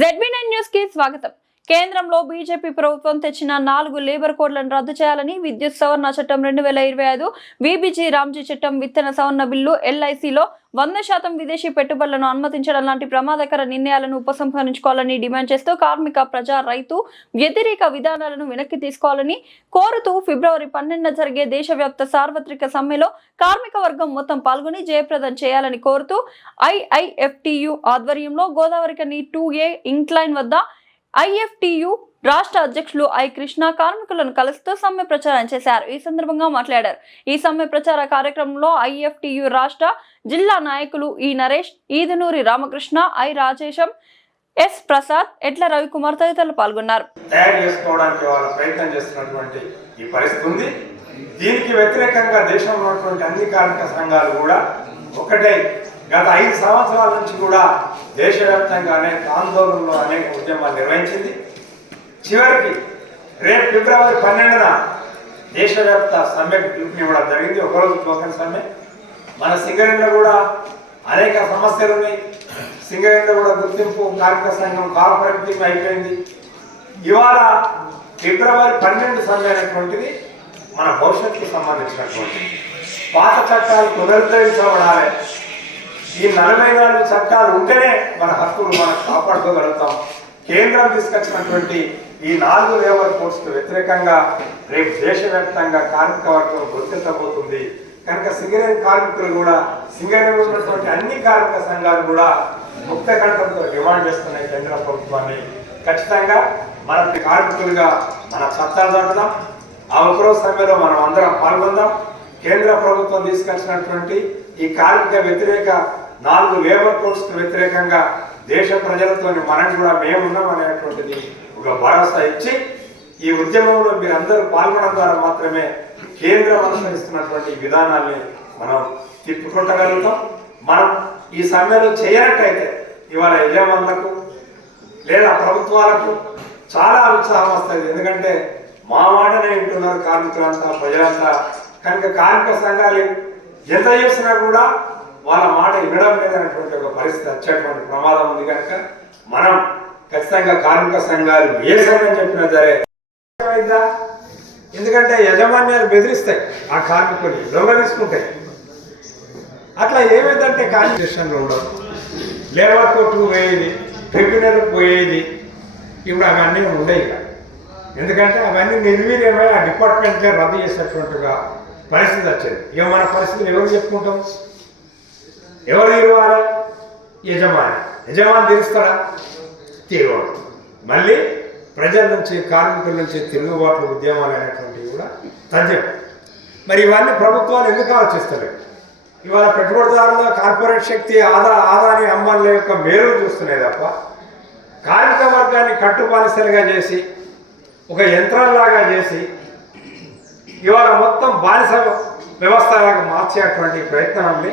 ZB9 news కి స్వాగతం. కేంద్రంలో బీజేపీ ప్రభుత్వం తెచ్చిన 4 లేబర్ కోడ్లను రద్దు చేయాలని, విద్యుత్ సవరణ చట్టం 2025, బీబీజీ రామ్జీ చట్టం, విత్తన సవరణ బిల్లు, ఎల్ఐసిలో 100% విదేశీ పెట్టుబడులను అనుమతించడం లాంటి ప్రమాదకర నిర్ణయాలను ఉపసంహరించుకోవాలని డిమాండ్ చేస్తూ కార్మిక, ప్రజా, రైతు వ్యతిరేక విధానాలను వెనక్కి తీసుకోవాలని కోరుతూ ఫిబ్రవరి 12న జరిగే దేశవ్యాప్త సార్వత్రిక సమ్మెలో కార్మిక వర్గం మొత్తం పాల్గొని జయప్రదం చేయాలని కోరుతూ IIFTU ఆధ్వర్యంలో గోదావరికని 2A ఇంక్లైన్ వద్ద IFTU రాష్ట్ర అధ్యక్షులు ఐ కృష్ణ కార్మికులను కలుస్తూ సమ్మె ప్రచారం చేశారు. ఈ సందర్భంగా మాట్లాడారు. ఈ సమ్మె ప్రచార కార్యక్రమంలో IFTU రాష్ట్ర, జిల్లా నాయకులు ఈ నరేష్, ఈదునూరి రామకృష్ణ, ఐ రాజేశం, ఎస్ ప్రసాద్, ఎట్ల రవికుమార్ తదితరులు పాల్గొన్నారు. తయారు చేసుకోవడానికి వాళ్ళు ప్రయత్నం చేస్తున్నటువంటి ఈ పరిస్థితి ఉంది. దీనికి వ్యతిరేకంగా దేశంలో ఉన్నటువంటి అన్ని కార్మిక సంఘాలు కూడా ఒకటే గత 5 సంవత్సరాల నుంచి కూడా దేశవ్యాప్తంగా అనేక ఆందోళనలు, అనేక ఉద్యమాలు నిర్వహించింది. చివరికి రేపు ఫిబ్రవరి 12న దేశవ్యాప్త సమ్మెకు పిలుపునివ్వడం జరిగింది. ఒకరోజు టోకెన్ సమ్మె. మన సింగరేణిలో కూడా అనేక సమస్యలు ఉన్నాయి. సింగరేణిలో కూడా గుర్తింపు కార్మిక సంఘం కార్పొరేటివ్ అయిపోయింది. ఇవాళ ఫిబ్రవరి 12 సమ్మె అనేటువంటిది మన భవిష్యత్తుకు సంబంధించినటువంటి పాత చట్టాలు పునరుద్ధరించబడాలి. ఈ 44 చట్టాలు ఉంటేనే మన హక్కులు మనం కాపాడుకోగలుగుతాం. కేంద్రం తీసుకొచ్చినటువంటి ఈ 4 లేబర్ కోడ్స్కు వ్యతిరేకంగా రేపు దేశవ్యాప్తంగా కార్మిక వర్గం గుర్తించబోతుంది. కనుక సింగరేణి కార్మికులు కూడా, సింగరేణిలో ఉన్నటువంటి అన్ని కార్మిక సంఘాలు కూడా ముక్త కంఠంతో డిమాండ్ చేస్తున్నాయి కేంద్ర ప్రభుత్వాన్ని. ఖచ్చితంగా మన కార్మికులుగా మన చట్టాలు దాటుదాం. ఆ ఒకరోజు సమ్మెలో మనం అందరం పాల్గొందాం. కేంద్ర ప్రభుత్వం తీసుకొచ్చినటువంటి ఈ కార్మిక వ్యతిరేక 4 లేబర్ కోడ్స్కు వ్యతిరేకంగా దేశ ప్రజలతో మనం కూడా మేమున్నాం అనేటువంటిది ఒక భరోసా ఇచ్చి ఈ ఉద్యమంలో మీరందరూ పాల్గొనడం ద్వారా మాత్రమే కేంద్రం అనుసరిస్తున్నటువంటి విధానాల్ని మనం తిప్పుకొట్టగలుగుతాం. మనం ఈ సమ్మెలో చేయనట్టయితే ఇవాళ యజమానులకు లేదా ప్రభుత్వాలకు చాలా ఉత్సాహం వస్తుంది. ఎందుకంటే మా మాటనే వింటున్నారు కార్మికులంతా, ప్రజలంతా. కనుక కార్మిక సంఘాలు ఎంత చేసినా కూడా వాళ్ళ మాట వినడం లేదనేటువంటి ఒక పరిస్థితి వచ్చేటువంటి ప్రమాదం ఉంది. కనుక మనం ఖచ్చితంగా కార్మిక సంఘాలు ఏ సంఘం చెప్పినా సరే, ఎందుకంటే యజమాన్యాలు బెదిరిస్తాయి ఆ కార్మికుని, దొంగ తీసుకుంటాయి. అట్లా ఏమైందంటే కాన్స్టిట్యూషన్లో ఉండదు, లేబర్ కోర్టుకు పోయేది, ట్రిబ్యునల్కి పోయేది, ఇప్పుడు అవన్నీ ఉండేవి కాదు. ఎందుకంటే అవన్నీ నిర్వీర్యమై ఆ డిపార్ట్మెంట్గా రద్దు చేసేటువంటిగా పరిస్థితి వచ్చేది. ఇక మన పరిస్థితిని ఎవరు చెప్పుకుంటాం? ఎవరు తీరువాలి? యజమాని తీరుస్తాడా? తీరువాడు. మళ్ళీ ప్రజల నుంచి, కార్మికుల నుంచి తిరుగుబాట్లు, ఉద్యమాలు అనేటువంటివి కూడా తథ్యం. మరి ఇవన్నీ ప్రభుత్వాలు ఎందుకు ఆలోచిస్తలేవు? ఇవాళ పెట్టుబడిదారుల కార్పొరేట్ శక్తి ఆదాని అంబానీల యొక్క మేలు చూస్తున్నాయి తప్ప కార్మిక వర్గాన్ని కట్టుబానిసలుగా చేసి, ఒక యంత్రాల్లాగా చేసి ఇవాళ మొత్తం బానిస వ్యవస్థలాగా మార్చేటువంటి ప్రయత్నాన్ని